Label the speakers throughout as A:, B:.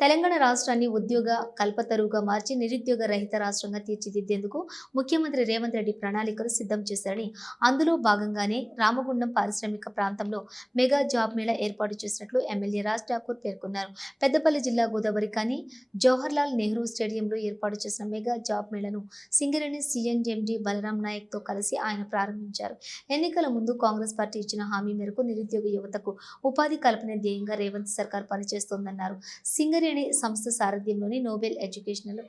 A: తెలంగాణ రాష్ట్రాన్ని ఉద్యోగ కల్పతరువుగా మార్చి నిరుద్యోగ రహిత రాష్ట్రంగా తీర్చిదిద్దేందుకు ముఖ్యమంత్రి రేవంత్ రెడ్డి ప్రణాళికలు సిద్ధం చేశారని అందులో భాగంగానే రామగుండం పారిశ్రామిక ప్రాంతంలో మెగా జాబ్ మేళా ఏర్పాటు చేసినట్లు ఎమ్మెల్యే రాజ్ ఠాకూర్ పేర్కొన్నారు. పెద్దపల్లి జిల్లా గోదావరి కానీ జవహర్లాల్ నెహ్రూ స్టేడియంలో ఏర్పాటు చేసిన మెగా జాబ్ మేళను సింగరేణి సీఎండి బలరాం నాయక్తో కలిసి ఆయన ప్రారంభించారు. ఎన్నికల ముందు కాంగ్రెస్ పార్టీ ఇచ్చిన హామీ మేరకు నిరుద్యోగ యువతకు ఉపాధి కల్పన ధ్యేయంగా రేవంత్ సర్కార్ పనిచేస్తోందన్నారు. సింగరేణి సంస్థ సారథ్యంలోని నోబెల్ ఎడ్యుకేషనల్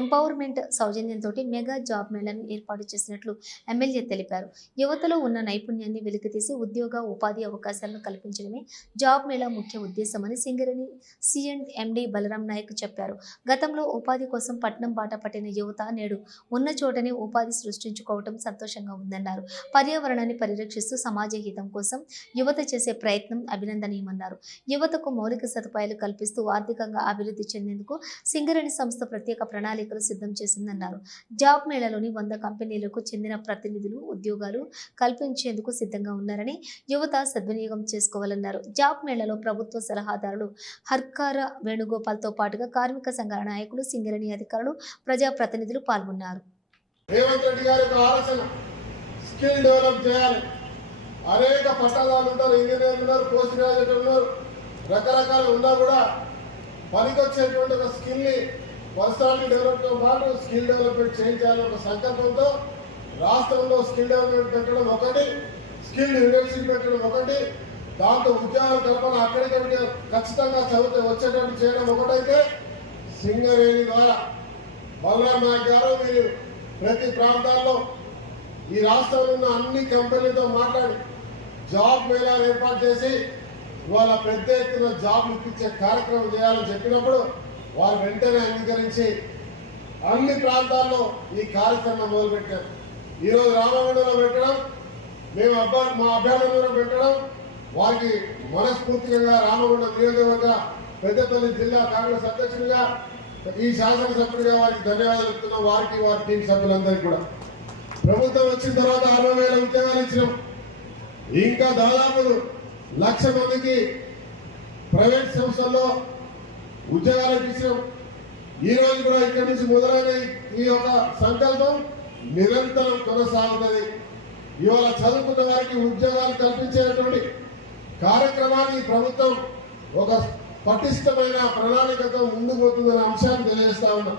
A: ఎంపవర్మెంట్ సౌజన్యంతో మెగా జాబ్ మేళను ఏర్పాటు చేసినట్లు ఎమ్మెల్యే తెలిపారు. యువతలో ఉన్న నైపుణ్యాన్ని వెలికితీసి ఉద్యోగ ఉపాధి అవకాశాలను కల్పించడమే జాబ్ మేళా ముఖ్య ఉద్దేశమని సింగరేణి సిఎండ్ ఎండి బలరాం నాయక్ చెప్పారు. గతంలో ఉపాధి కోసం పట్నం బాట పట్టిన యువత నేడు ఉన్న చోటనే ఉపాధి సృష్టించుకోవటం సంతోషంగా ఉందన్నారు. పర్యావరణాన్ని పరిరక్షిస్తూ సమాజ హితం కోసం యువత చేసే ప్రయత్నం అభినందనీయమన్నారు. యువతకు మౌలిక సదుపాయాలు కల్పిస్తూ ఆర్థికంగా అభివృద్ధి చెందేందుకు సింగరేణి సంస్థ ప్రత్యేక ప్రణాళికలు సిద్ధం చేసిందన్నారు. జాబ్ మేళాలోని వంద కంపెనీలకు చెందిన ప్రతినిధులు ఉద్యోగాలు కల్పించేందుకు సిద్ధంగా ఉన్నారని యువత సద్వినియోగం చేసుకోవాలన్నారు. జాబ్ మేళాలో ప్రభుత్వ సలహాదారులు హర్కార వేణుగోపాల్తో పాటుగా కార్మిక సంఘాల నాయకులు సింగరేణి అధికారులు ప్రజాప్రతినిధులు పాల్గొన్నారు.
B: రేవంత్ రెడ్డి గారి యొక్క ఆలోచన స్కిల్ డెవలప్ చేయాలి. అనేక పట్టాదారులు ఉంటారు ఇంజనీర్లు ఉన్నారు పోస్ట్ గ్రాడ్యుయేట్ ఉన్నారు. రకరకాలు ఉన్నా కూడా పనికొచ్చేటువంటి ఒక స్కిల్ని పర్సనాలిటీ డెవలప్తో పాటు స్కిల్ డెవలప్మెంట్ చేయించాలనే ఒక సంకల్పంతో రాష్ట్రంలో స్కిల్ డెవలప్మెంట్ పెట్టడం ఒకటి స్కిల్ యూనివర్సిటీ పెట్టడం ఒకటి దాంతో ఉద్యోగాల కల్పన అక్కడికక్కడికి ఖచ్చితంగా చదివితే వచ్చేటట్టు చేయడం ఒకటైతే సింగరేణి ద్వారా. బలరాం నాయక్ గారు మీరు ప్రతి ప్రాంతాల్లో ఈ రాష్ట్రంలో ఉన్న అన్ని కంపెనీలతో మాట్లాడి జాబ్ మేళాలు ఏర్పాటు చేసి ఇవాళ పెద్ద ఎత్తున జాబ్లు ఇప్పించే కార్యక్రమం చేయాలని చెప్పినప్పుడు వారు వెంటనే అంగీకరించి అన్ని ప్రాంతాల్లో ఈ కార్యక్రమం మొదలుపెట్టారు. ఈరోజు రామగుండంలో పెట్టడం మేము అబ్బా మా అభ్యర్థులను పెట్టడం వారికి మనస్ఫూర్తిగా రామగుండం నియోజకవర్గ పెద్దపల్లి జిల్లా కాంగ్రెస్ అధ్యక్షుడిగా ఈ శాసనసభ్యుడిగా వారికి ధన్యవాదాలు చెప్తున్నాం. వారికి వారి టీం సభ్యులందరికీ కూడా. ప్రభుత్వం వచ్చిన తర్వాత అరవై వేల ఉద్యోగాలు ఇచ్చినాం. ఇంకా దాదాపు లక్ష మందికి ప్రైవేట్ సంస్థల్లో ఉద్యోగాలు ఇప్పించాం. ఈ రోజు కూడా ఇక్కడి నుంచి మొదలైన ఈ యొక్క సంకల్పం నిరంతరం కొనసాగుతుంది. ఇవాళ చదువుకున్న వారికి ఉద్యోగాలు కల్పించేటువంటి కార్యక్రమాన్ని ప్రభుత్వం ఒక పటిష్టమైన ప్రణాళికతో ముందుకు పోతుందనే అంశాన్ని తెలియజేస్తా ఉన్నాం.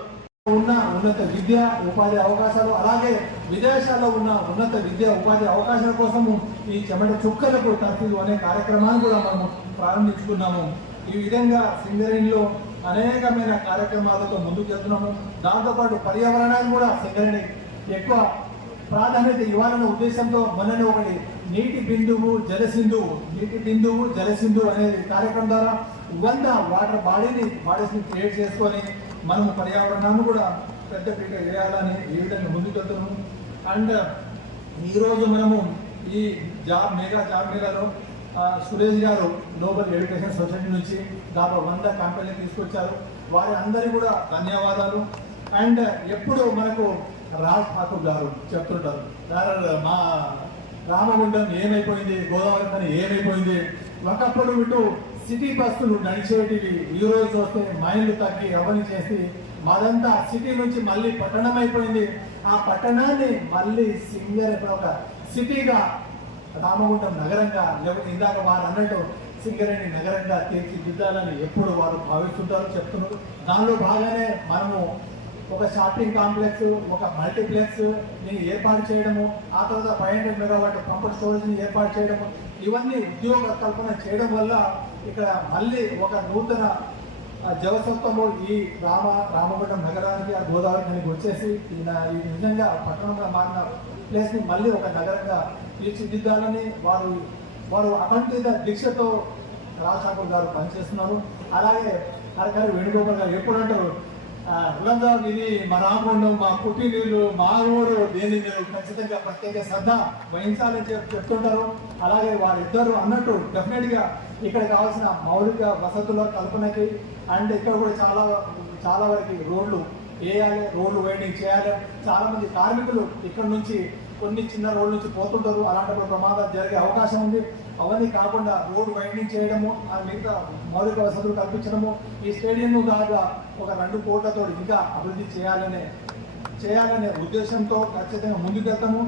C: ఉన్న ఉన్నత విద్య ఉపాధి అవకాశాలు అలాగే విదేశాల్లో ఉన్న ఉన్నత విద్య ఉపాధి అవకాశాల కోసము ఈ చెమట చుక్కలకు తర్ఫీదు అనే కార్యక్రమాన్ని కూడా మనము ప్రారంభించుకున్నాము. ఈ విధంగా సింగరేణిలో అనేకమైన కార్యక్రమాలతో ముందుకు వెళ్తున్నాము దాంతోపాటు పర్యావరణాన్ని కూడా సింగరేణి ఎక్కువ ప్రాధాన్యత ఇవ్వాలనే ఉద్దేశంతో మనని ఒకటి నీటి బిందువు జలసింధువు నీటి బిందువు జలసింధు అనే కార్యక్రమం ద్వారా వంద వాటర్ బాడీని బాడీస్ని క్రియేట్ చేసుకొని మనం పర్యావరణాన్ని కూడా పెద్ద పీట వేయాలని ఈ విధంగా ముందుకెళ్తున్నాము. అండ్ ఈరోజు మనము ఈ జాబ్ మెగా జాబ్ మేళాలో సురేష్ గారు గ్లోబల్ ఎడ్యుకేషన్ సొసైటీ నుంచి దాదాపు వంద కంపెనీలు తీసుకొచ్చారు. వారి అందరి కూడా ధన్యవాదాలు. అండ్ ఎప్పుడు మనకు రాజ్ ఠాకూర్ గారు చెప్తుంటారు మా రామగుండం ఏమైపోయింది? గోదావరి పని ఏమైపోయింది? ఒకప్పుడు ఇటు సిటీ బస్సులు నడిచేటివి ఈ రోజు చూస్తే మైళ్ళు తగ్గి అవన్నీ చేసి మాదంతా సిటీ నుంచి మళ్ళీ పట్టణం అయిపోయింది. ఆ పట్టణాన్ని మళ్ళీ సింగర్ ఇప్పుడు ఒక సిటీగా రామగుండం నగరంగా లేకపోతే ఇందాక వారు అన్నట్టు సింగరేణి నగరంగా తీర్చిదిద్దాలని ఎప్పుడు వారు భావిస్తుంటారో చెప్తున్నారు. దానిలో బాగానే మనము ఒక షాపింగ్ కాంప్లెక్స్ ఒక మల్టీప్లెక్స్ని ఏర్పాటు చేయడము ఆ తర్వాత ఫైవ్ హండ్రెడ్ మెగావాట్ పంపర్ స్టోరేజ్ని ఏర్పాటు చేయడము ఇవన్నీ ఉద్యోగ కల్పన చేయడం వల్ల ఇక్కడ మళ్ళీ ఒక నూతన ఆ జవసత్వము ఈ రామ రామగుండం నగరానికి ఆ గోదావరి నదికి వచ్చేసి ఈయన ఈ నిజంగా పట్టణంగా మారిన ప్లేస్ని మళ్ళీ ఒక నగరంగా తీర్చిదిద్దాలని వారు వారు అకంఠిత దీక్షతో రాజ్ ఠాకూర్ గారు పనిచేస్తున్నారు. అలాగే గారు వేణుగోపాల్ గారు ఎప్పుడు అంటారు రులందా ఇది మా రామగుండం మా పుట్టినీళ్ళు మా ఊరు దీన్ని మీరు ఖచ్చితంగా ప్రత్యేక శ్రద్ధ వహించాలని చెప్పి చెప్తుంటారు. అలాగే వారిద్దరు అన్నట్టు డెఫినెట్గా ఇక్కడ కావాల్సిన మౌలిక వసతుల కల్పనకి అండ్ ఇక్కడ కూడా చాలా చాలా వరకు రోడ్లు వేయాలి రోడ్లు వైండింగ్ చేయాలి. చాలామంది కార్మికులు ఇక్కడ నుంచి కొన్ని చిన్న రోడ్ల నుంచి పోతుంటారు. అలాంటప్పుడు ప్రమాదాలు జరిగే అవకాశం ఉంది. అవన్నీ కాకుండా రోడ్ వైండింగ్ చేయడము ఆ మిగతా మౌలిక వసతులు కల్పించడము ఈ స్టేడియం కాగా ఒక రెండు కోట్లతో ఇంకా అభివృద్ధి చేయాలనే చేయాలనే ఉద్దేశంతో ఖచ్చితంగా ముందుకెళ్తాము.